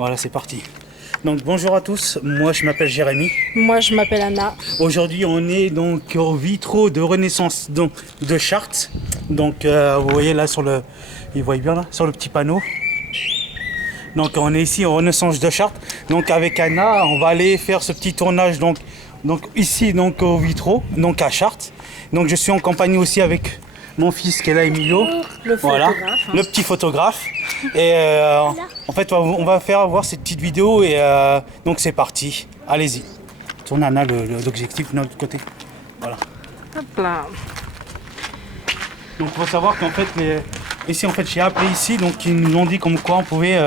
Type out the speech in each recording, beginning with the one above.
Voilà, c'est parti. Donc bonjour à tous, moi je m'appelle Jérémy. Moi, je m'appelle Anna. Aujourd'hui on est donc au vitraux de Renaissance donc, de Chartres. Donc vous voyez là sur le, ils voient bien là, sur le petit panneau. Donc on est ici au Renaissance de Chartres. Donc avec Anna, on va aller faire ce petit tournage donc ici donc au vitraux, donc à Chartres. Donc je suis en compagnie aussi avec mon fils qui est là, Emilio. Le Voilà, photographe. le petit photographe. Et en fait, on va faire voir cette petite vidéo et donc c'est parti. Allez-y. Tourne Anna l'objectif de notre côté. Voilà. Hop là. Donc il faut savoir qu'en fait, ici en fait, j'ai appelé ici, donc ils nous ont dit comme quoi on pouvait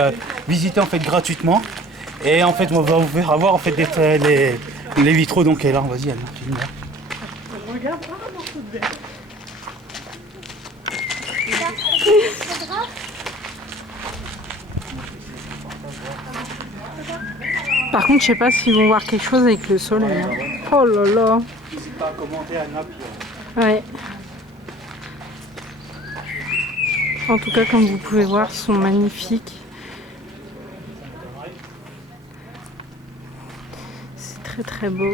visiter en fait gratuitement. Et en fait, on va vous faire voir en fait les vitraux. Donc là, vas-y Anna, filme là. Regarde, par contre, je sais pas s'ils vont voir quelque chose avec le soleil. Hein. Oh là là. N'hésite pas à commenter Anna. Ouais. En tout cas, comme vous pouvez voir, sont magnifiques. C'est très très beau.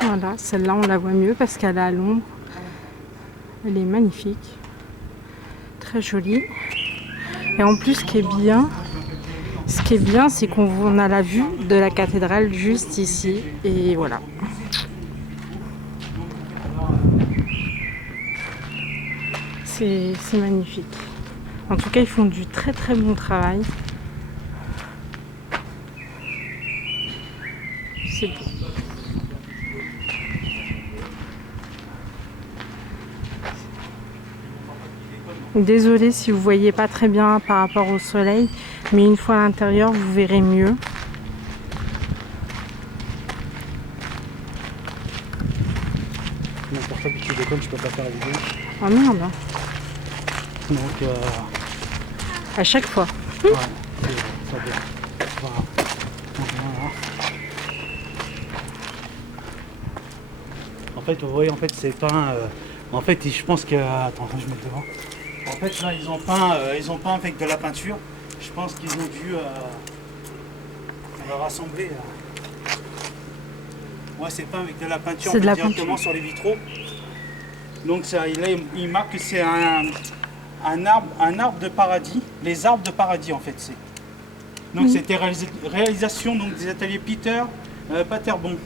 Voilà, celle-là on la voit mieux parce qu'elle est à l'ombre. Elle est magnifique. Très jolie. Et en plus, ce qui est bien, c'est qu'on a la vue de la cathédrale juste ici. Et voilà. C'est magnifique. En tout cas, ils font du très très bon travail. C'est beau. Désolée si vous voyez pas très bien par rapport au soleil, mais une fois à l'intérieur, vous verrez mieux. Non, pour toi, puis tu déconnes, je peux pas faire la vidéo. Oh merde. Donc, À chaque fois. ouais, ça va. Voilà. Donc, voilà. En fait, vous voyez, en fait, c'est peint. En fait, je pense que. Attends, je vais mettre devant. En fait, là, ils ont peint avec de la peinture. Je pense qu'ils ont dû rassembler. Ouais, c'est peint avec de la peinture, C'est de la directement peinture. sur les vitraux. Donc, ça, il marque que c'est un arbre de paradis. Les arbres de paradis, en fait, c'est. Donc, c'était réalisation donc, des ateliers Peter Paterbon.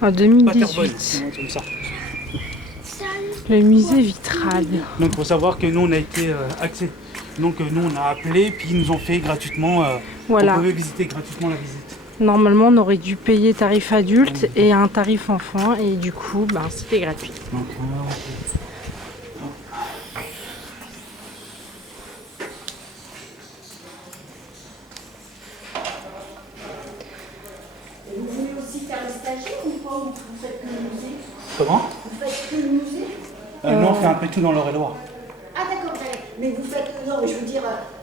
En Paterbon, 2018. comme ça. Le musée vitral. Donc il faut savoir que nous on a été donc nous on a appelé puis ils nous ont fait gratuitement Voilà. on pouvait visiter gratuitement la visite. Normalement, on aurait dû payer tarif adulte et un tarif enfant. Et du coup, ben, c'était gratuit. Donc, Vous voulez aussi faire le stagiaire ou pas? Ou vous faites que le musée? comment Vous faites que le musée? Nous on fait un peu tout dans l'Eure-et-Loire. Ah d'accord, mais vous faites... Non, mais je veux dire,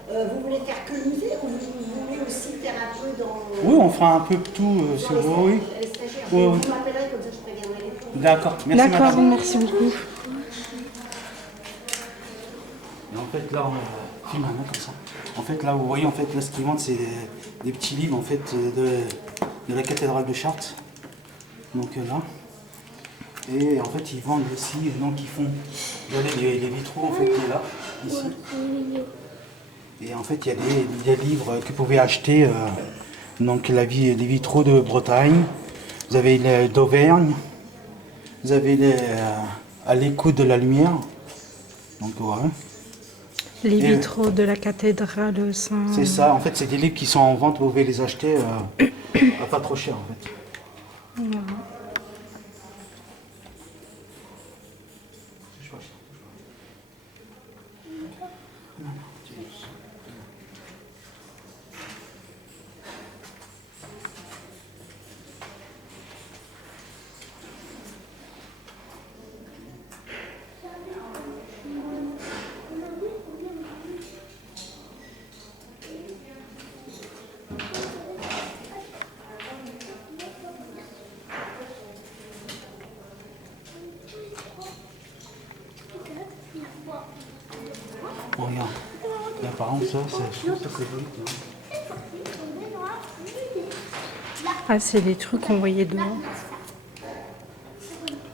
vous voulez faire que le musée ou vous voulez aussi faire un peu dans... Oui, on fera un peu tout si dans vous voulez. les stagiaires. Oui, oui. Vous m'appellerez comme ça, je préviendrai les filles. D'accord, merci D'accord, madame. merci beaucoup. Et en fait là on filme comme ça. En fait là vous voyez en fait là ce qu'ils vendent c'est des petits livres en fait de la cathédrale de Chartres. Donc là. Et en fait, ils vendent aussi, donc ils font, regardez les vitraux en fait qui est là, ici. Et en fait, il y a des livres que vous pouvez acheter, donc les vitraux de Bretagne, vous avez les d'Auvergne, vous avez à l'écoute de la lumière, donc voilà. Les Et- vitraux de la cathédrale Saint... C'est ça, en fait, c'est des livres qui sont en vente, vous pouvez les acheter à pas trop cher en fait. Oh, regarde. Là, par exemple, ça, je trouve ça c'est joli. Ah, c'est les trucs qu'on voyait dehors.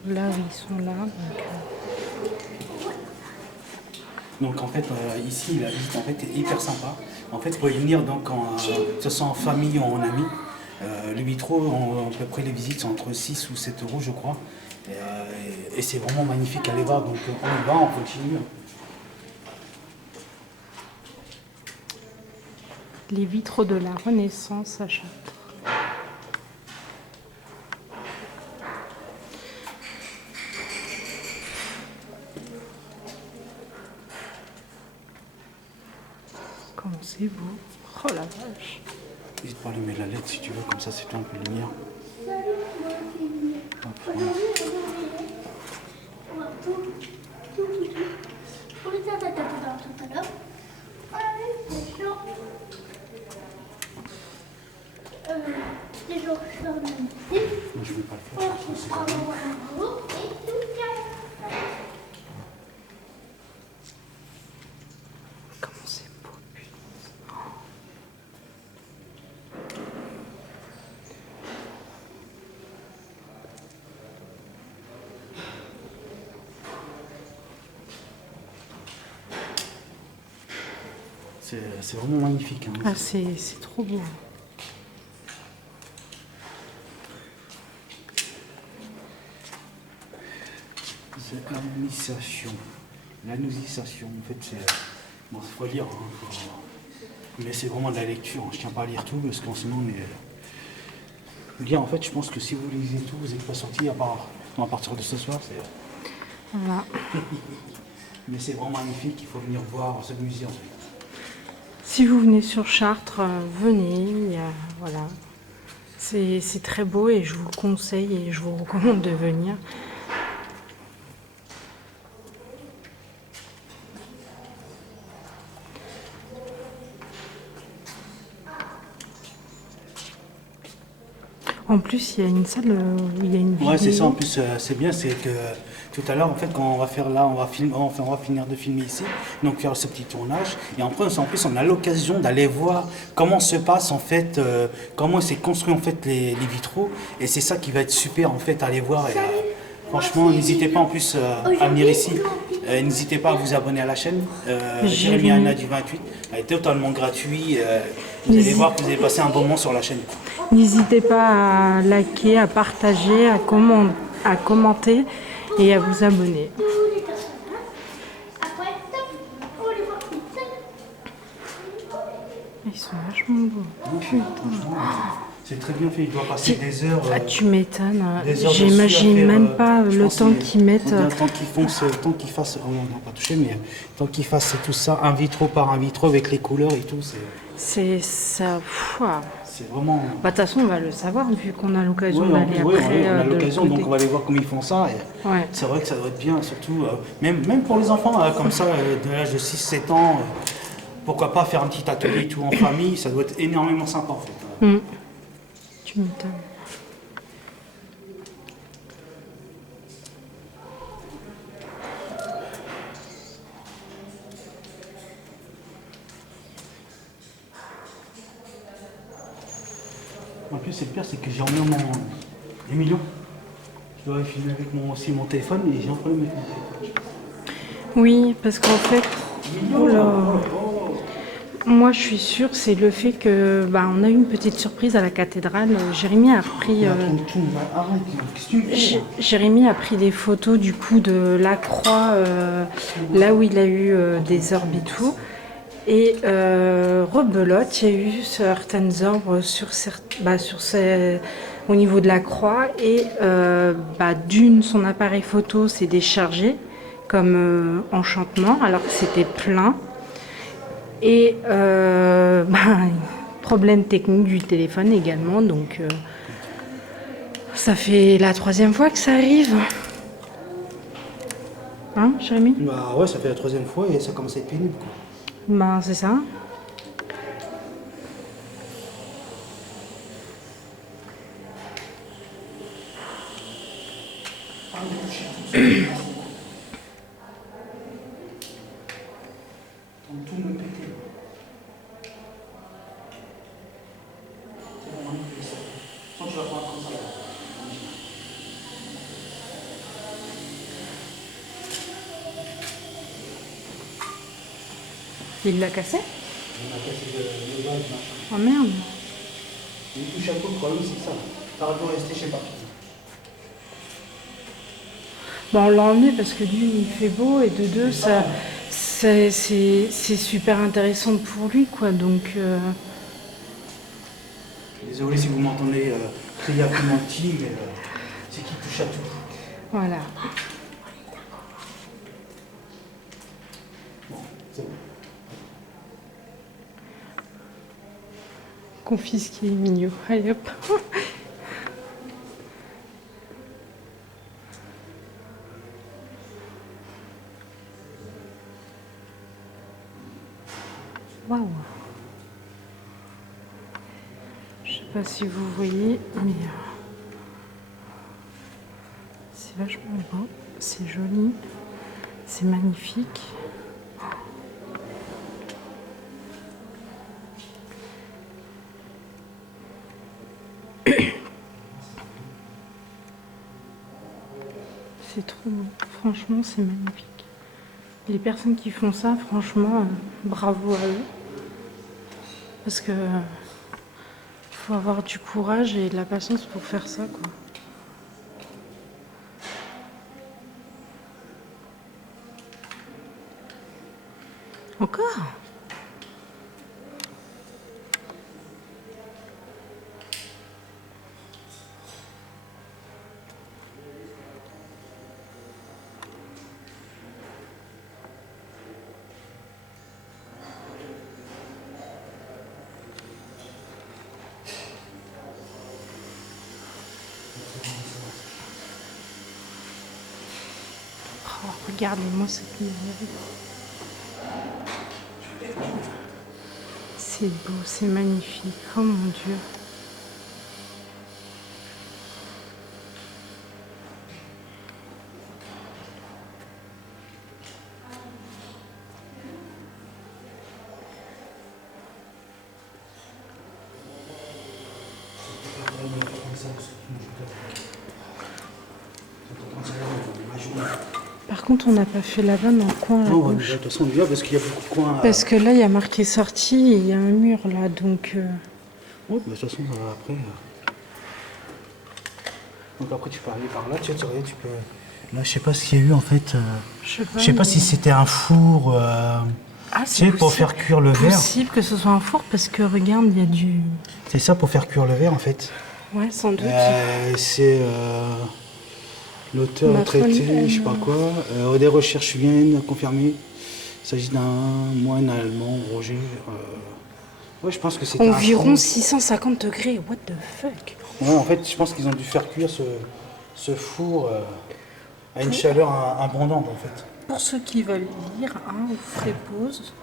Là où ils sont là. Donc en fait, ici, la visite en fait, est hyper sympa. En fait, vous pouvez venir donc que ce soit en famille ou en amis. Le bistrot, à peu près les visites sont entre 6 ou 7 euros, je crois. Et c'est vraiment magnifique à aller voir. Donc on y va, on continue. Les vitraux de la Renaissance à Chartres. Comment c'est beau. Oh la vache. N'hésite pas à allumer la LED si tu veux, comme ça c'est un peu de lumière. Hop, voilà. Moi, je ne vais pas le faire. C'est pas bien. Comment c'est beau, putain. C'est vraiment magnifique. Hein. Ah, c'est trop beau. C'est l'annonciation. L'annonciation, en fait, c'est. Bon, il faut lire. Hein, mais c'est vraiment de la lecture. Hein. Je ne tiens pas à lire tout parce qu'en ce moment, on est. Lire, en fait, je pense que si vous lisez tout, vous n'êtes pas sorti à partir de ce soir. Voilà. Mais c'est vraiment magnifique. Il faut venir voir ce musée, en fait. Si vous venez sur Chartres, venez. Voilà. C'est très beau et je vous le conseille et je vous recommande de venir. En plus, il y a une salle où il y a une vidéo. Ouais, c'est ça. En plus, c'est bien, c'est que tout à l'heure, en fait, quand on va faire là, on va finir de filmer ici, donc faire ce petit tournage. Et en plus, on a l'occasion d'aller voir comment se passe, en fait, comment s'est construit, en fait, les vitraux. Et c'est ça qui va être super, en fait, à aller voir. Et, franchement, n'hésitez pas, en plus, à venir ici. N'hésitez pas à vous abonner à la chaîne. Jérémy Anna du 28. Elle est totalement gratuite. Vous allez voir que vous allez passer un bon moment sur la chaîne. N'hésitez pas à liker, à partager, à commenter et à vous abonner. Ils sont vachement beaux. Putain. C'est très bien fait, il doit passer des heures. Ah, tu m'étonnes. Des heures J'imagine dessus à faire, même pas je le pense temps que qu'ils mettent. Tant qu'ils fassent, oh, on n'a pas touché, mais tant qu'ils fassent tout ça, un vitraux par un vitraux avec les couleurs et tout, C'est ça. c'est vraiment. Bah, de toute façon, on va le savoir vu qu'on a l'occasion Oui, d'aller on après. a de l'occasion, l'autre donc on va aller voir comment ils font ça. Et Ouais. c'est vrai que ça doit être bien, surtout, même pour les enfants, comme ça, de l'âge de 6-7 ans, pourquoi pas faire un petit atelier tout en famille, ça doit être énormément sympa en fait. Tu m'étonnes. En plus, c'est le pire, c'est que j'ai emmené mon Emilio. Je dois filmer avec aussi mon téléphone et j'ai un problème avec mon téléphone. Oui, parce qu'en fait, oh là, moi je suis sûre, c'est le fait que on a eu une petite surprise à la cathédrale. Jérémy a repris. Arrête, qu'est-ce que tu me fais? Jérémy a pris des photos du coup de la croix, là où il a eu des orbes et tout. Et rebelote, il y a eu certaines orbes au niveau de la croix. Et son appareil photo s'est déchargé comme enchantement, alors que c'était plein. Et problème technique du téléphone également, donc ça fait la 3e fois que ça arrive. Hein, Jérémy? Bah ouais, ça fait la 3e fois et ça commence à être pénible quoi. C'est ça. Ils ont tout me pété. C'est bon, on est ça. Sans tu vas prendre comme ça. Là. Il l'a cassé? On a cassé le gaz, machin. Oh merde. Il touche à tout, le problème c'est ça. Ça aurait pu rester, je sais pas. Bon, on l'a emmené parce que d'une, il fait beau et de deux, c'est super intéressant pour lui, quoi. Donc, Désolé si vous m'entendez crier à plus menti, mais c'est qu'il touche à tout. voilà. Bon, c'est bon. Confisqué, mignon. Allez hop. Waouh. Je sais pas si vous voyez, mais c'est vachement beau, c'est joli, c'est magnifique. C'est trop beau, franchement c'est magnifique. Les personnes qui font ça, franchement, bravo à eux. Parce que faut avoir du courage et de la patience pour faire ça, quoi. Encore? Oh, regardez-moi cette merveille. C'est beau, c'est magnifique. Oh mon Dieu. Par contre, on n'a pas fait là-bas dans le coin à Non, de gauche. toute façon, on y va parce qu'il y a beaucoup de coins. Parce que là, il y a marqué sortie et il y a un mur là, donc... Oui, de toute façon, après. Donc après, tu peux aller par là, tu peux. Là, je sais pas ce qu'il y a eu en fait. Je Je sais pas si c'était un four. Ah, Tu sais, pour faire cuire le verre. C'est possible que ce soit un four parce que regarde, il y a du... C'est ça pour faire cuire le verre en fait. Ouais, sans doute. C'est l'auteur traité, je sais pas quoi. Des recherches viennent confirmer. Il s'agit d'un moine allemand, Roger. Ouais, je pense que c'était Environ 650 degrés, what the fuck? Ouais, en fait, je pense qu'ils ont dû faire cuire ce four à une chaleur abondante en fait. Pour ceux qui veulent lire, hein, vous ferez pause.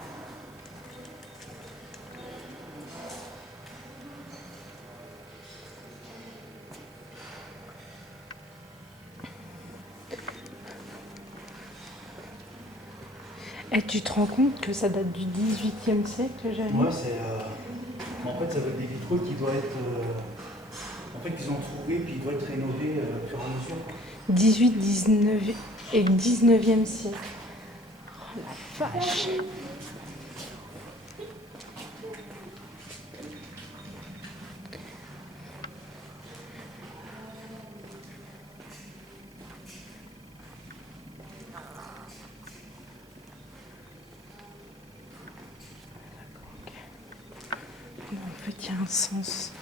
Et tu te rends compte que ça date du 18e siècle, Jérémy? Ouais, c'est. En fait, ça doit être des vitraux qui doivent être. En fait, qu'ils ont trouvé puis ils doivent être rénovés au fur et à mesure. 18, 19 et 19e siècle. Oh la vache! En fait, il y a un sens.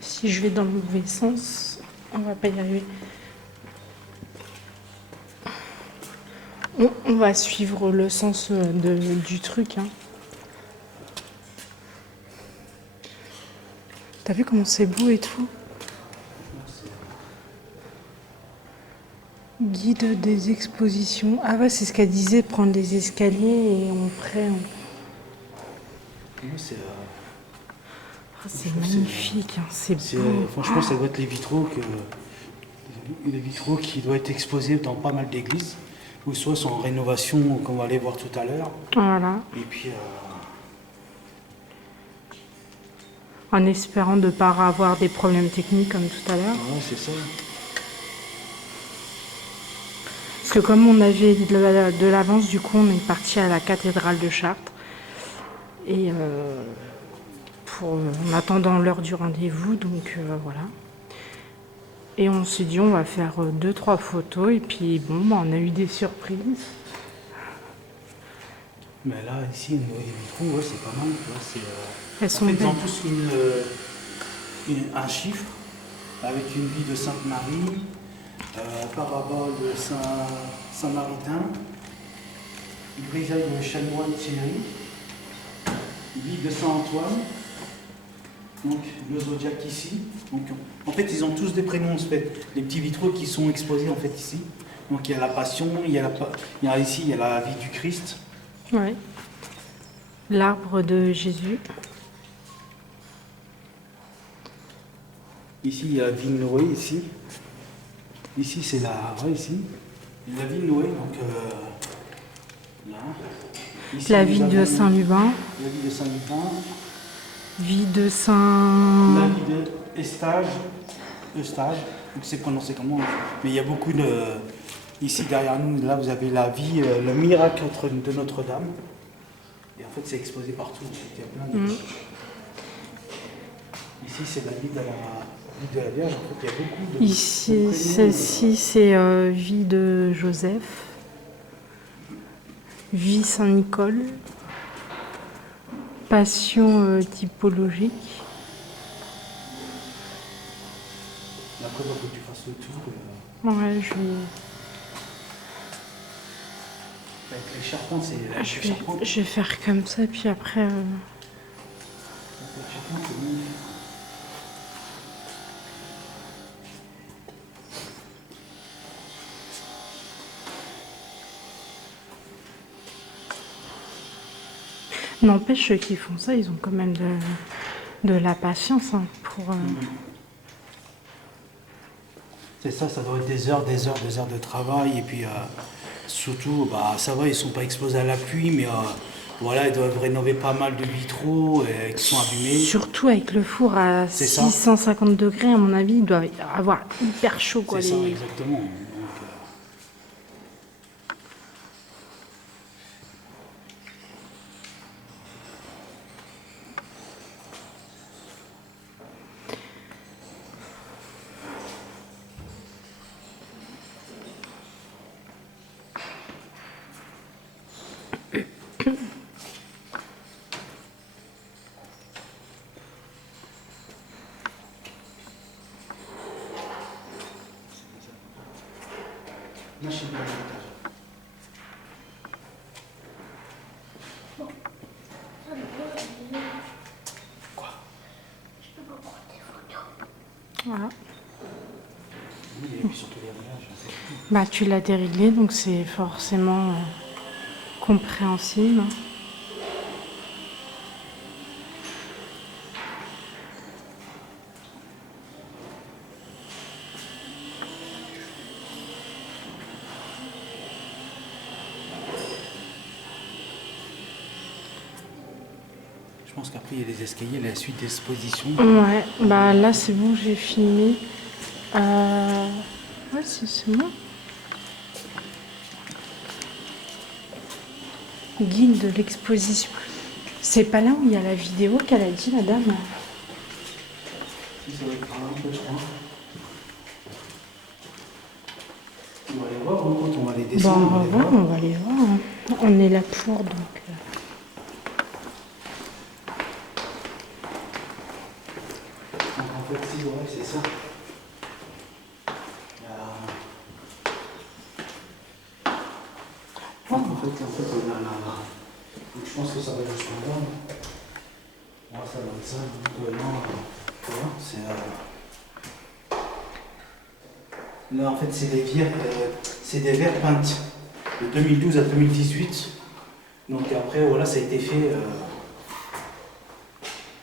Si je vais dans le mauvais sens, on va pas y arriver. On va suivre le sens du truc. Hein. T'as vu comment c'est beau et tout? Guide des expositions. Ah ouais, c'est ce qu'elle disait, prendre des escaliers et on prend. C'est c'est magnifique, hein, c'est beau. franchement, ça doit être les vitraux qui doivent être exposés dans pas mal d'églises. ou soit sont en rénovation qu'on va aller voir tout à l'heure. Voilà. Et puis En espérant de ne pas avoir des problèmes techniques comme tout à l'heure. ouais, c'est ça. Parce que comme on avait de l'avance, du coup, on est parti à la cathédrale de Chartres. Et en attendant l'heure du rendez-vous, donc voilà. Et on s'est dit, on va faire 2-3 photos. Et puis bon, bah, on a eu des surprises. Mais là, ici, les vitraux, ouais, c'est pas mal. Tu vois, Elles sont en fait, ils ont belles. tous un chiffre avec une vie de Sainte Marie, parabole de Saint-Maritain, grisaille de chanoine Thierry, vie de Saint-Antoine, donc le zodiaque ici. Donc, en fait, ils ont tous des prénoms, en fait, les petits vitraux qui sont exposés en fait ici. Donc il y a la Passion, ici il y a la vie du Christ. Ouais. L'arbre de Jésus. Ici, il y a la vie de Noé, ici. Ici, c'est ici. La vie de Noé, donc là. Ici, La nous vie avons de Saint-Lubin. La vie de Saint-Lubin. Vie de La Saint... vie de Eustache. Donc c'est prononcé comment? Mais il y a beaucoup de... Ici, derrière nous, là, vous avez la vie, le miracle de Notre-Dame. Et en fait, c'est exposé partout. Il y a plein de... Ici, c'est la vie de la Vierge. En fait, il y a beaucoup de... Ici, celle-ci, c'est vie de Joseph. Vie Saint-Nicole. Passion typologique. Et après, il faut que tu fasses le tour. Ouais, je vais... Avec les charpentes, c'est... les charpentes, Je vais faire comme ça, puis après... les charpentes, c'est magnifique. N'empêche, ceux qui font ça, ils ont quand même de la patience hein, pour... C'est ça, ça doit être des heures de travail. Et puis, surtout, bah, ça va, ils ne sont pas exposés à la pluie, mais voilà, ils doivent rénover pas mal de vitraux qui sont abîmés. Surtout avec le four à C'est ça. 650 degrés, à mon avis, il doit avoir hyper chaud. Quoi, C'est ça, exactement. Donc, là, je sais pas, quoi? Voilà. Oui, et puis surtout les réglages. Bah, tu l'as déréglé, donc c'est forcément compréhensible. Je pense qu'après, il y a des escaliers, la suite d'exposition. Ouais, bah là c'est bon, j'ai filmé. Ouais, c'est bon. Guide de l'exposition. C'est pas là où il y a la vidéo qu'elle a dit, la dame. Si, ça va être par là, un peu, je crois. On va aller voir, quand on va les Bon, descendre. on va aller voir. Hein. On est là pour, donc... Donc, en fait, si, ouais, c'est ça. En fait, on a la... Donc, je pense que ça va être jusqu'en bas. Moi, ça va être ça. Donc, non, tu vois, c'est... Là, en fait, c'est des verres peintes de 2012 à 2018. Donc après, voilà, ça a été fait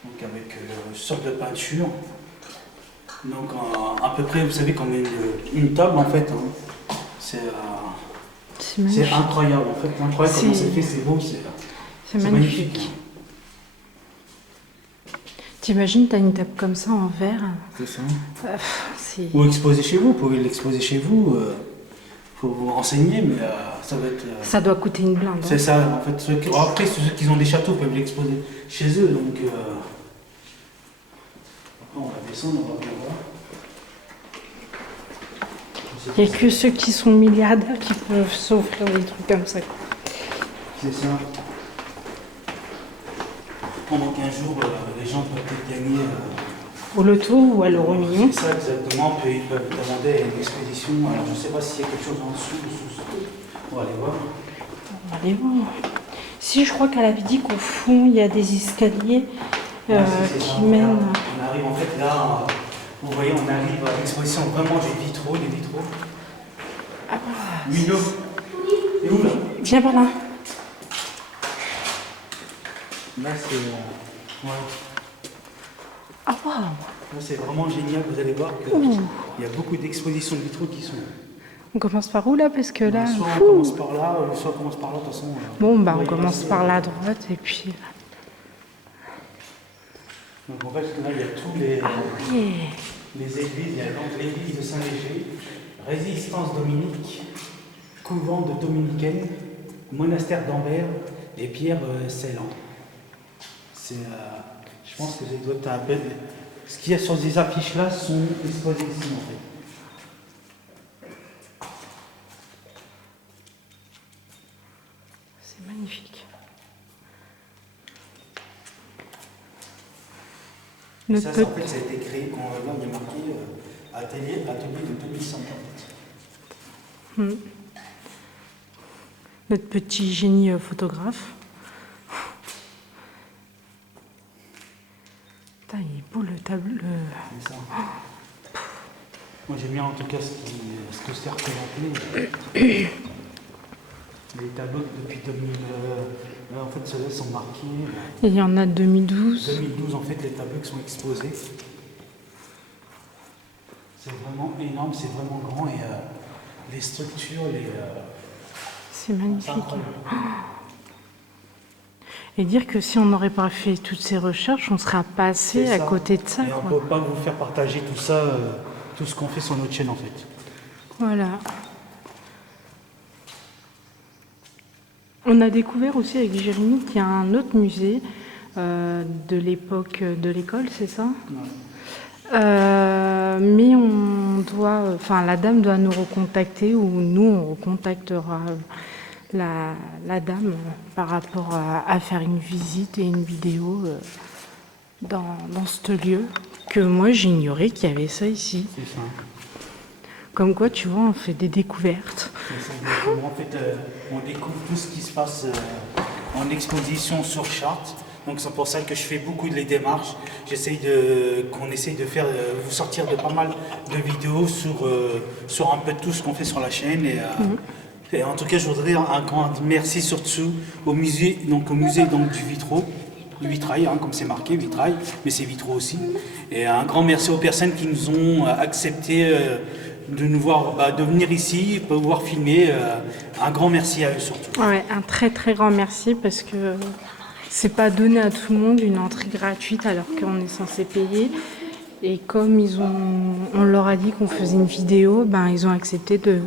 donc avec une sorte de peinture. Donc à peu près, vous savez, comme une table en fait. Hein. C'est magnifique. C'est incroyable, en fait. Incroyable comment c'est fait, c'est beau. C'est magnifique. T'imagines, t'as une table comme ça en verre. C'est ça. Ou exposer chez vous, vous pouvez l'exposer chez vous. Faut vous renseigner, mais ça va être... Ça doit coûter une blinde. C'est ça, en fait. Après, ceux qui ont des châteaux peuvent l'exposer chez eux, donc... Après, on va descendre, on va bien voir. Il n'y a que ceux qui sont milliardaires qui peuvent s'offrir des trucs comme ça. C'est ça. Pendant 15 jours, les gens peuvent peut-être gagner... Au loto ou à l'euro million. C'est ça, exactement. Ils peuvent demander une expédition. Alors, je ne sais pas s'il y a quelque chose en dessous. On va aller voir. On va aller voir. Si, je crois qu'elle avait dit qu'au fond, il y a des escaliers qui mènent... On arrive, en fait, là, vous voyez, on arrive à l'exposition vraiment des vitraux, les vitraux. Ah, Milo, et où, là? Viens par là. Là, c'est... ouais. Ah, waouh! C'est vraiment génial, vous allez voir qu'il y a beaucoup d'expositions de vitraux qui sont... On commence par où là? Parce que là... Soit on commence par là, soit on commence par là, de toute façon... Bon, bah on commence par la droite et puis... Donc en fait, là, il y a tous les... les églises. Il y a donc l'église de Saint-Léger, Résistance dominique, couvent de dominicaine, monastère d'Ambert et Pierre Ceylan. C'est... je pense que ça doit être un peu... Ce qu'il y a sur ces affiches-là sont exposés ici, en fait. C'est magnifique. Ça, en fait, ça a été créé quand là, il y a marqué atelier de 2050. Notre petit génie photographe. Putain, il est beau le tableau. C'est ça. Moi, j'aime bien en tout cas ce que c'est représenté. Les tableaux depuis 2000, en fait, ceux-là sont marqués. Il y en a 2012. 2012, en fait, les tableaux qui sont exposés. C'est vraiment énorme, c'est vraiment grand et les structures, c'est magnifique. C'est et dire que si on n'aurait pas fait toutes ces recherches, on serait passé à côté de ça. Et on ne peut pas vous faire partager tout ça, tout ce qu'on fait sur notre chaîne, en fait. Voilà. On a découvert aussi avec Jérémy qu'il y a un autre musée de l'époque de l'école, c'est ça? Ouais. Mais on doit, enfin la dame doit nous recontacter ou nous on recontactera la dame par rapport à faire une visite et une vidéo dans ce lieu que moi j'ignorais qu'il y avait ça ici. C'est ça. Comme quoi, tu vois, on fait des découvertes. En fait, on découvre tout ce qui se passe en exposition sur Chartres. Donc c'est pour ça que je fais beaucoup de les démarches. Qu'on essaye de faire, vous sortir de pas mal de vidéos sur un peu tout ce qu'on fait sur la chaîne. Et en tout cas, je voudrais un grand merci surtout au musée, du vitrail, comme c'est marqué, vitrail, mais c'est vitraux aussi. Et un grand merci aux personnes qui nous ont accepté de nous voir, de venir ici, de pouvoir filmer. Un grand merci à eux surtout. Ouais, un très très grand merci parce que c'est pas donné à tout le monde une entrée gratuite alors qu'on est censé payer. Et comme on leur a dit qu'on faisait une vidéo, ils ont accepté de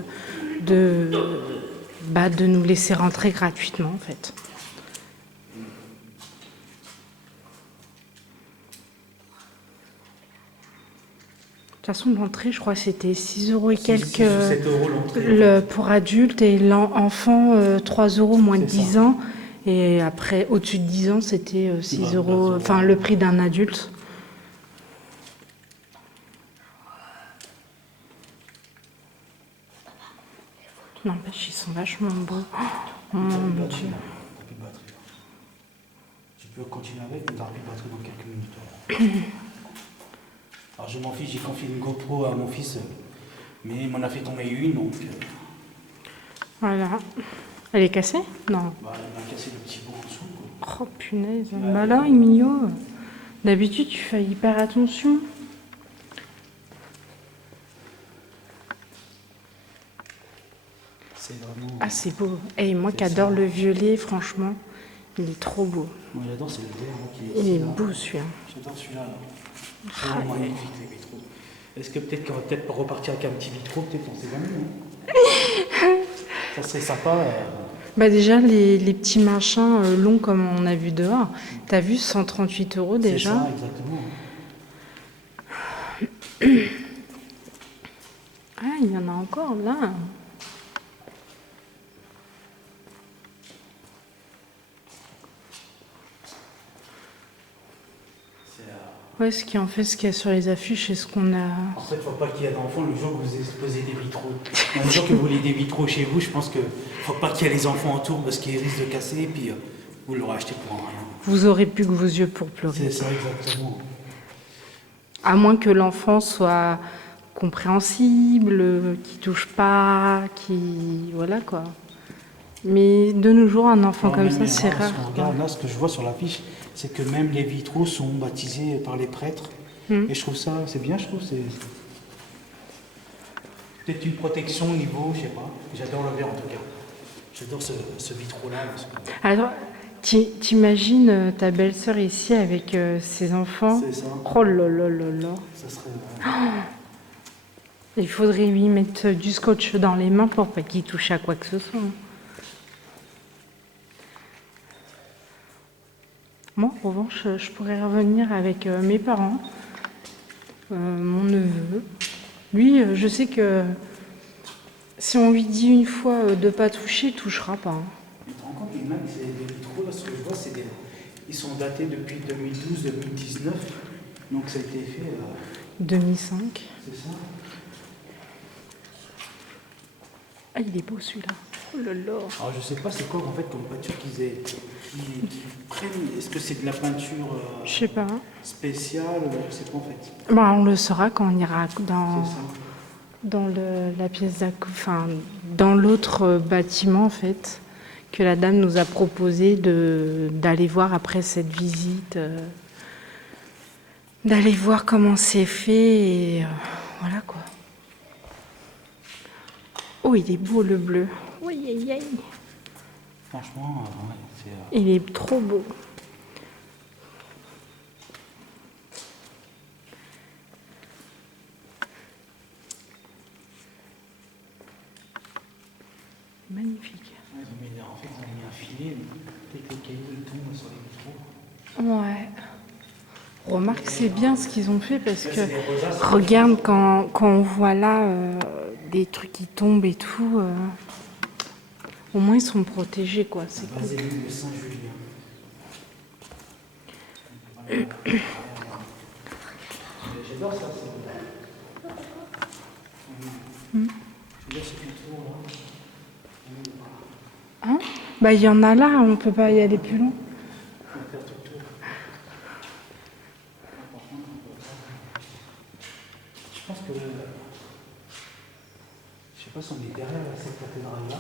nous laisser rentrer gratuitement en fait. De toute façon, l'entrée, je crois, c'était 6 € et quelques 7 € l'entrée. Pour adultes et l'enfant 3 € moins de 10 ans. Et après, au-dessus de 10 ans, c'était 6 €, enfin le prix d'un adulte. N'empêche, ils sont vachement beaux. Oh mon Dieu. Tu peux continuer avec, mais t'as plus de batterie dans quelques minutes. Alors je m'en fiche, j'ai confié une GoPro à mon fils, mais il m'en a fait tomber une, donc... Voilà. Elle est cassée? Non. Il m'a cassé le petit bout en dessous. Quoi. Oh punaise, là, Emilio. D'habitude, tu fais hyper attention. C'est vraiment... Ah, c'est beau. Et moi qui adore le violet, franchement, il est trop beau. Moi j'adore, c'est le vert hein, qui est Il ici, est là. beau celui-là. J'adore celui-là. Là. C'est vraiment magnifique les vitraux. Est-ce que peut-être qu'on va peut-être repartir avec un petit vitraux, peut-être on sait jamais. Hein. Ça serait sympa. Bah déjà, les petits machins longs comme on a vu dehors, t'as vu 138 € C'est déjà. ça, exactement. Ah, il y en a encore là. Ouais, ce qu'il y a sur les affiches, c'est ce qu'on a. En fait, il ne faut pas qu'il y ait d'enfants le jour que vous exposez des vitraux. Le jour que vous voulez des vitraux chez vous, je pense qu'il ne faut pas qu'il y ait les enfants autour parce qu'ils risquent de casser et puis vous l'aurez acheté pour rien. Vous aurez plus que vos yeux pour pleurer. C'est ça, exactement. À moins que l'enfant soit compréhensible, qui touche pas, qui. Voilà quoi. Mais de nos jours, un enfant Alors, comme même ça, c'est là, rare. si on regarde, là, ce que je vois sur l'affiche, c'est que même les vitraux sont baptisés par les prêtres. Et je trouve ça, c'est bien, je trouve. C'est peut-être une protection au niveau, je sais pas. J'adore le vert en tout cas. J'adore ce vitraux-là. Parce que Alors, t'imagines ta belle-sœur ici avec ses enfants. c'est ça. Oh là là là là. Ça serait. Il faudrait lui mettre du scotch dans les mains pour pas qu'il touche à quoi que ce soit. Moi, en revanche, je pourrais revenir avec mes parents, mon neveu. Lui, je sais que si on lui dit une fois de ne pas toucher, il ne touchera pas. Hein. Tu te rends compte, même c'est des vitraux, là, ce que je vois, ils sont datés depuis 2012-2019. Donc ça a été fait. 2005. C'est ça. Ah, il est beau celui-là. Oh là là. Alors je sais pas c'est quoi en fait comme peinture qu'ils prennent. Est-ce que c'est de la peinture Je sais pas. spéciale? Je sais pas en fait. Bah, on le saura quand on ira C'est ça. dans la pièce enfin, dans l'autre bâtiment en fait, que la dame nous a proposé d'aller voir après cette visite, d'aller voir comment c'est fait et voilà quoi. Oh, il est beau le bleu. Oui, aïe, aïe. Franchement, ouais, c'est. Il est trop beau. Magnifique. En fait, ils ont mis un filet, peut-être les cailloux ils tombent sur les vitraux. Ouais. Remarque, c'est bien ce qu'ils ont fait parce que regarde quand on voit là des trucs qui tombent et tout, au moins ils sont protégés quoi. C'est cool. Basilique de Saint-Julien. J'adore ça. J'adore ce vitraux là. Hein? Bah il y en a là, on peut pas y aller plus loin. On va faire tout le tour. Je pense que. Je sais pas si on est derrière cette cathédrale là.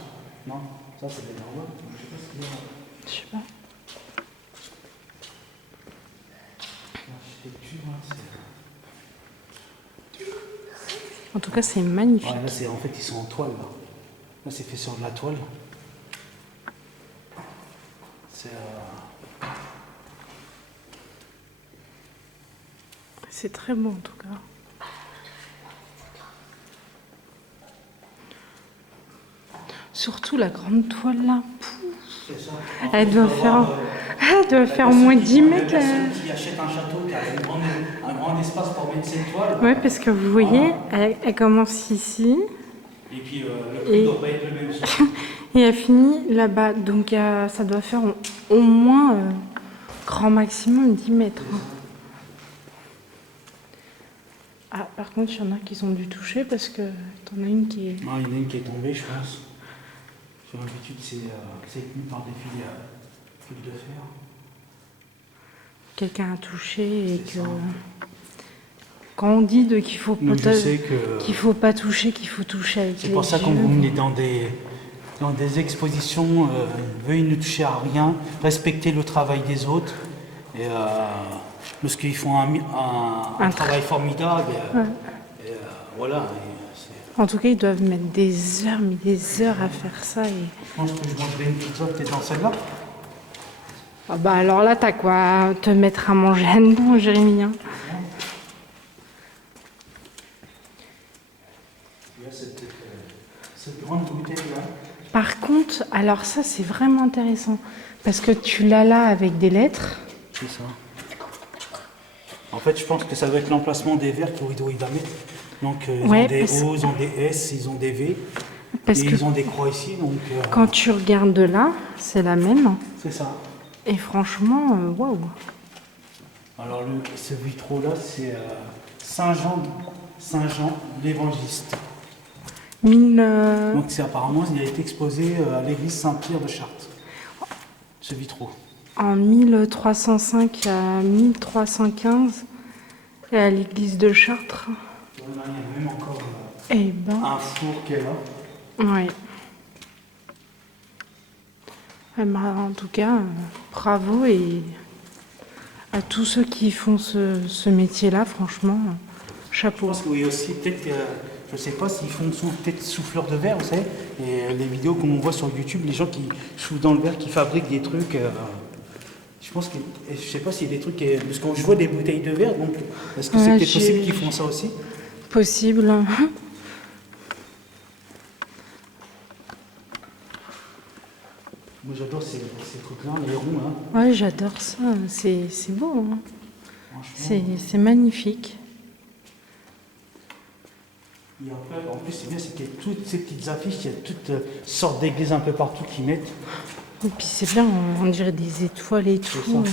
Non, ça c'est derrière là. Je sais pas ce qu'il y a. Je sais pas. L'architecture, hein, c'est. En tout cas, c'est magnifique. Ouais, là, c'est en fait, ils sont en toile là. Là, c'est fait sur de la toile. C'est très beau en tout cas. Surtout la grande toile là. C'est ça. Elle doit faire au moins 10 mètres. La personne qui achète un château, qui a un grand espace pour mettre ses toiles. Ouais, parce que vous voyez, elle commence ici Et puis le prix ne doit pas être le même. et elle finit là-bas. Donc ça doit faire au moins grand maximum 10 mètres. Ah, par contre, il y en a qui ont dû toucher parce que t'en as une qui est. Non, il y en a une qui est tombée, je pense. Sur l'habitude, c'est tenu par des fils de fer. Quelqu'un a touché et C'est que. ça. Quand on dit qu'il faut Donc, je sais que qu'il faut pas toucher, qu'il faut toucher avec les c'est pour ça yeux. qu'on vous met dans des expositions, veuillez ne toucher à rien, respectez le travail des autres. Et, parce qu'ils font un travail formidable. Et, voilà. Et En tout cas, ils doivent mettre des heures, mais des heures à faire ça. Et... Je pense que je mangerai une pizza peut-être dans celle-là. Ah bah alors là, t'as quoi te mettre à manger dedans, Jérémy, hein. Il y a cette grande bouteille-là. Par contre, alors ça, c'est vraiment intéressant. Parce que tu l'as là avec des lettres. C'est ça. En fait, je pense que ça va être l'emplacement des verres qu'il va mettre. Donc, ils Ouais, ont des parce- O, ils ont des S, ils ont des V. Parce Et que ils ont des croix ici. Donc, quand tu regardes de là, c'est la même. c'est ça. Et franchement, waouh. Alors, ce vitraux-là, c'est Saint-Jean l'Évangéliste. Donc, c'est apparemment, il a été exposé à l'église Saint-Pierre de Chartres. Ce vitraux. En 1305 à 1315, et à l'église de Chartres. Il y a même encore Eh ben, un four qui est là. ouais. Eh ben, en tout cas, bravo et à tous ceux qui font ce métier-là, franchement, Je chapeau. pense qu'il y a aussi peut-être, je ne sais pas s'ils font peut-être souffleur de verre, vous savez, et les vidéos qu'on voit sur YouTube, les gens qui soufflent dans le verre, qui fabriquent des trucs. Je pense que, je sais pas s'il y a des trucs, parce que je vois des bouteilles de verre, donc est-ce que c'est Ouais, peut-être possible qu'ils font ça aussi? Possible. Moi j'adore ces trucs-là, les ronds là. Ouais, j'adore ça. C'est beau. Hein. Franchement. C'est magnifique. Et après, en plus, c'est bien, c'est qu'il y a toutes ces petites affiches, il y a toutes sortes d'églises un peu partout qui mettent. Et puis c'est bien, on dirait des étoiles et tout. ça.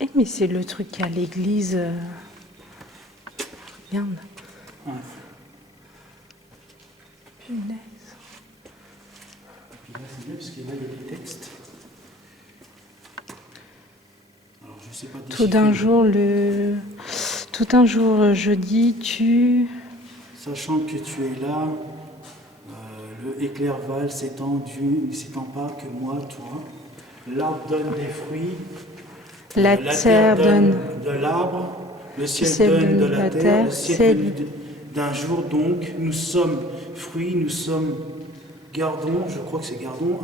Eh, mais c'est le truc à l'église. Regarde. Ouais. Punaise. Et puis là, c'est bien parce que là, il y a des textes. Alors, je sais pas. Tout un jour, jeudi, tu. Sachant que tu es là, le éclair vale s'étend ne s'étend pas que moi, toi. L'arbre donne des fruits. La terre donne de l'arbre. Le ciel donne de la terre. Le ciel donne d'un jour. Donc, nous sommes fruits, nous sommes gardons. Je crois que c'est gardons.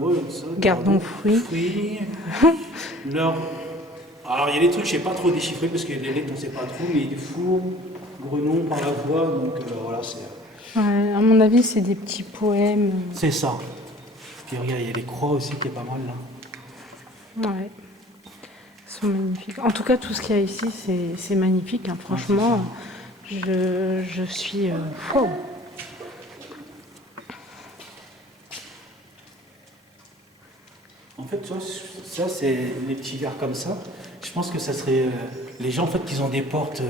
Ouais, ça, Gardons fruits. Fruits. Alors, il y a des trucs, je ne sais pas trop déchiffrer parce que les lettres, on ne sait pas trop, mais des fours, grenon par la voix, donc voilà, c'est. Ouais, à mon avis, c'est des petits poèmes. C'est ça. Puis regarde, il y a les croix aussi qui est pas mal là. Ouais. Ils sont magnifiques. En tout cas, tout ce qu'il y a ici, c'est magnifique. Hein. Franchement, je suis. Wow. En fait, tu vois, ça, c'est les petits verres comme ça. Je pense que ça serait. Les gens, en fait, qui ont des portes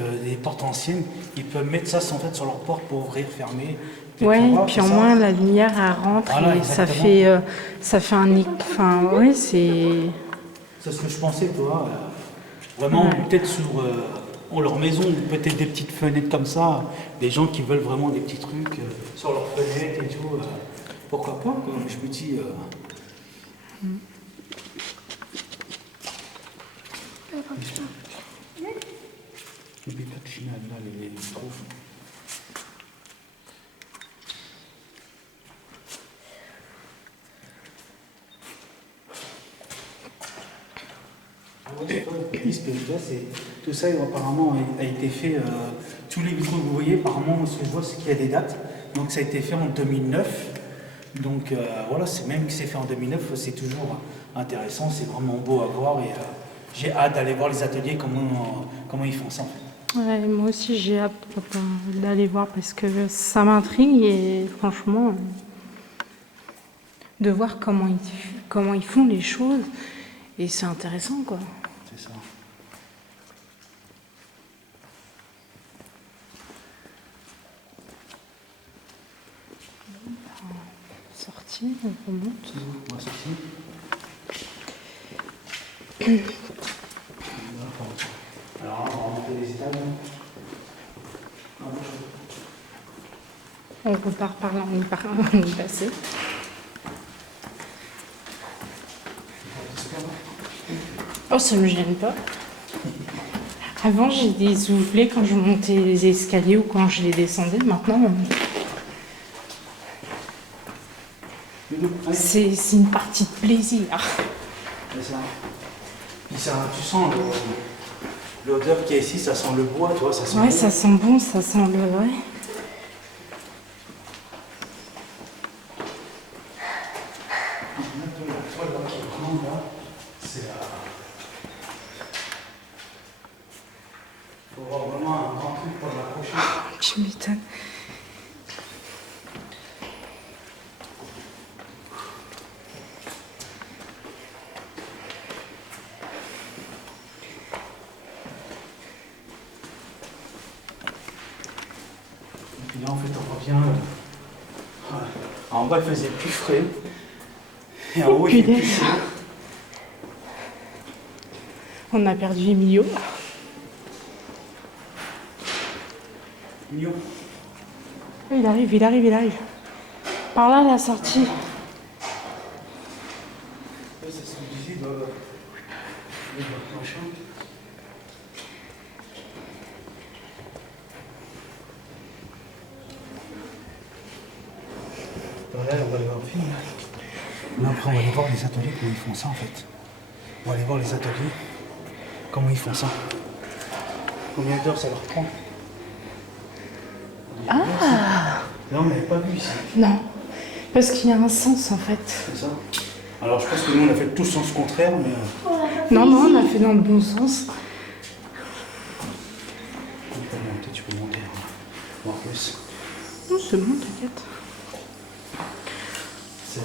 anciennes, ils peuvent mettre ça en fait, sur leur porte pour ouvrir, fermer. Ouais, pouvoir, puis c'est au ça. moins la lumière elle rentre Voilà, et exactement. ça fait un. Enfin, ouais, c'est. C'est ce que je pensais, toi. Vraiment, Ouais. peut-être sur leur maison, peut-être des petites fenêtres comme ça. Des gens qui veulent vraiment des petits trucs sur leurs fenêtres et tout. Pourquoi pas, quoi. Je me dis. N'oublie pas de finir là les trous. Parce que là, tout ça apparemment a été fait, tous les vitraux que vous voyez, apparemment, ce que je vois, c'est qu'il y a des dates. Donc ça a été fait en 2009. Donc voilà, c'est même que c'est fait en 2009, c'est toujours intéressant, c'est vraiment beau à voir et j'ai hâte d'aller voir les ateliers, comment ils font ça en fait. Ouais, moi aussi j'ai hâte d'aller voir parce que ça m'intrigue et franchement, de voir comment ils font les choses et c'est intéressant quoi. C'est ça. Sorti, on remonte. On va sortir. Alors, on va remonter les étages. On repart par là, on est passé. Oh, ça me gêne pas. Avant, j'ai des soufflets quand je montais les escaliers ou quand je les descendais. Maintenant, c'est une partie de plaisir. C'est ça. Puis ça, tu sens l'odeur qui est ici, ça sent le bois, tu vois, ça sent Ouais, bon. ça sent bon, ça sent le... Ouais. Il faut avoir vraiment un grand truc pour l'accrocher. Tu m'étonnes. Et puis là, en fait, on revient. En bas, il faisait plus frais. Et en haut, il fait plus chaud. On a perdu Emilio. Mignon. Il arrive, il arrive, il arrive. Par là, la sortie. C'est ce que je disais, il doit machin. Voilà, on va aller voir le film. Là, après, on va aller voir les ateliers, comment ils font ça en fait. On va aller voir les ateliers, comment ils font ça. Combien d'heures ça leur prend? Ah! Là, on n'avait pas vu ici. Non, parce qu'il y a un sens en fait. C'est ça. Alors, je pense que nous, on a fait tout le sens contraire, mais. Non, non, on a fait dans le bon sens. Tu peux monter, voir plus. Non, c'est bon, t'inquiète. C'est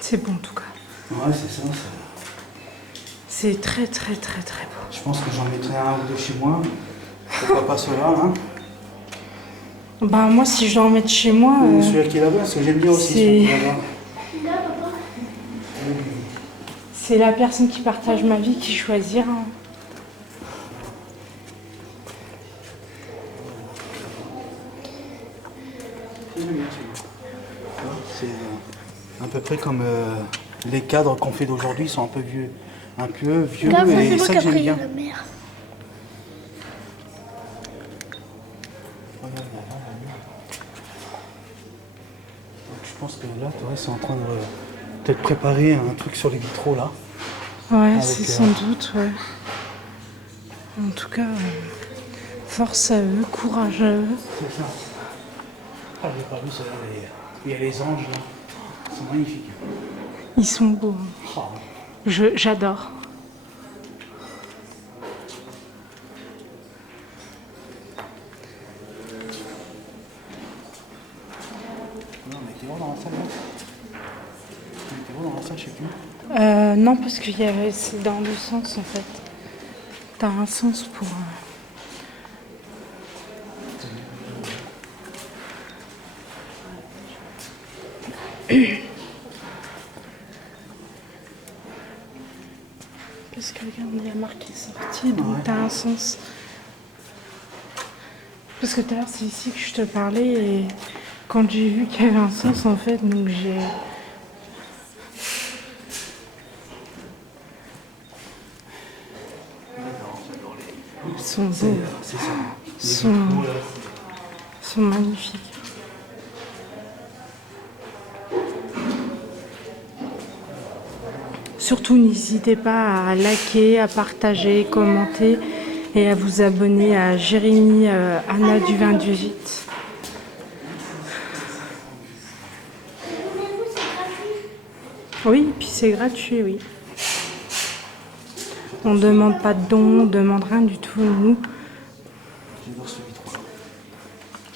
C'est bon en tout cas. Ouais, c'est ça. C'est très très très très beau. Je pense que j'en mettrai un ou deux chez moi. Pourquoi pas ceux-là, hein? Bah moi si je dois en mettre chez moi... Ou celui-là qui est là-bas, parce que j'aime bien aussi celui qui est là-bas. C'est la personne qui partage ma vie qui choisira. C'est à peu près comme les cadres qu'on fait d'aujourd'hui sont un peu vieux. Un peu vieux, Là, et c'est moi ça qui que j'aime ai bien. la mer. Donc, je pense que là, tu vois, c'est en train de peut-être préparer un truc sur les vitraux là. Ouais, Avec, c'est sans doute, ouais. En tout cas, force à eux, courage à eux. C'est ça. Ah, j'ai pas vu ça. Il y a les anges là. Ils sont magnifiques. Ils sont beaux. Oh. J'adore. Non, mais t'es où dans la salle là? T'es où dans la salle, je sais plus. Non, parce que c'est dans le sens en fait. T'as un sens pour... Parce que regarde, il y a marqué sortie, donc Ouais. t'as un sens. Parce que tout à l'heure, c'est ici que je te parlais et quand j'ai vu qu'il y avait un sens en fait, donc j'ai... Ils sont beaux, C'est ça. ils sont magnifiques. Surtout, n'hésitez pas à liker, à partager, commenter et à vous abonner à Jérémy Anna du Vin du Gîte. Oui, puis c'est gratuit, oui. On ne demande pas de dons, on ne demande rien du tout, nous. J'adore ce vitraux.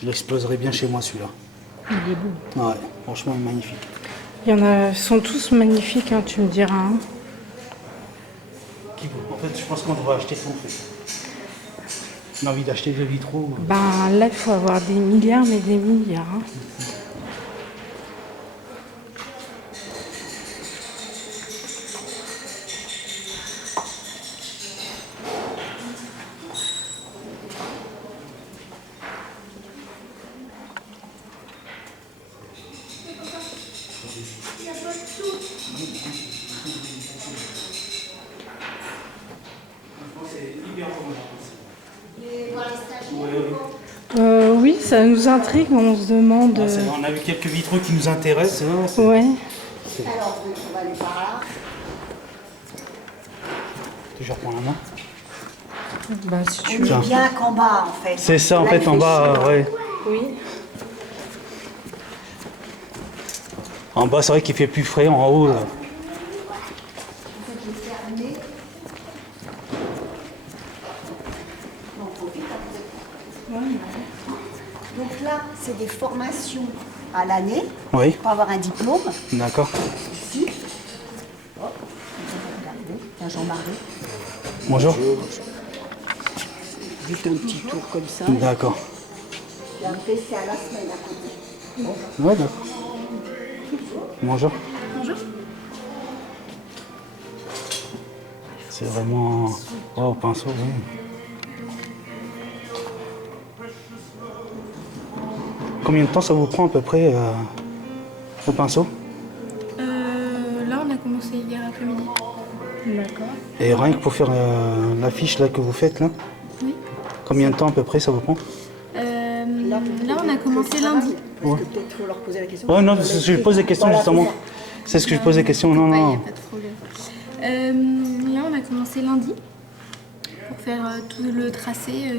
Je l'exploserai bien chez moi celui-là. Il est beau. Ouais, franchement magnifique. Il y en a, ils sont tous magnifiques, hein, tu me diras. Hein. En fait, je pense qu'on devrait acheter ça en fait. J'ai envie d'acheter des vitraux. Ben là, il faut avoir des milliards, mais des milliards. Hein. Il n'y a pas de tout. ça nous intrigue, on se demande. On a vu quelques vitraux qui nous intéressent. Ouais. Alors, on va aller par là. Je reprends la main. Bah, si tu On veux. est bien qu'en bas, en fait. C'est ça, en Là, fait, il en bas, chaud. ouais. Oui. En bas, c'est vrai qu'il fait plus frais. En haut, Donc là, c'est des formations à l'année oui, pour avoir un diplôme. d'accord. Ici. Hop, regardez, tiens Jean-Marie. Bonjour. Juste un petit tour comme ça. D'accord. Et après, c'est à la semaine à côté. Ouais, d'accord. Bonjour. Bonjour. C'est vraiment... Oh, au pinceau, oui. Combien de temps ça vous prend à peu près au pinceau? Là, on a commencé hier après-midi. D'accord. Et rien que pour faire l'affiche là que vous faites là, Oui. combien de temps à peu près ça vous prend? Là, on a commencé lundi. Parce que peut-être faut leur poser la question. Ouais, non, je pose des questions Voilà, justement. c'est ça. C'est ce que je pose des questions, non, Il n'y non. a pas de problème. Là, on a commencé lundi pour faire tout le tracé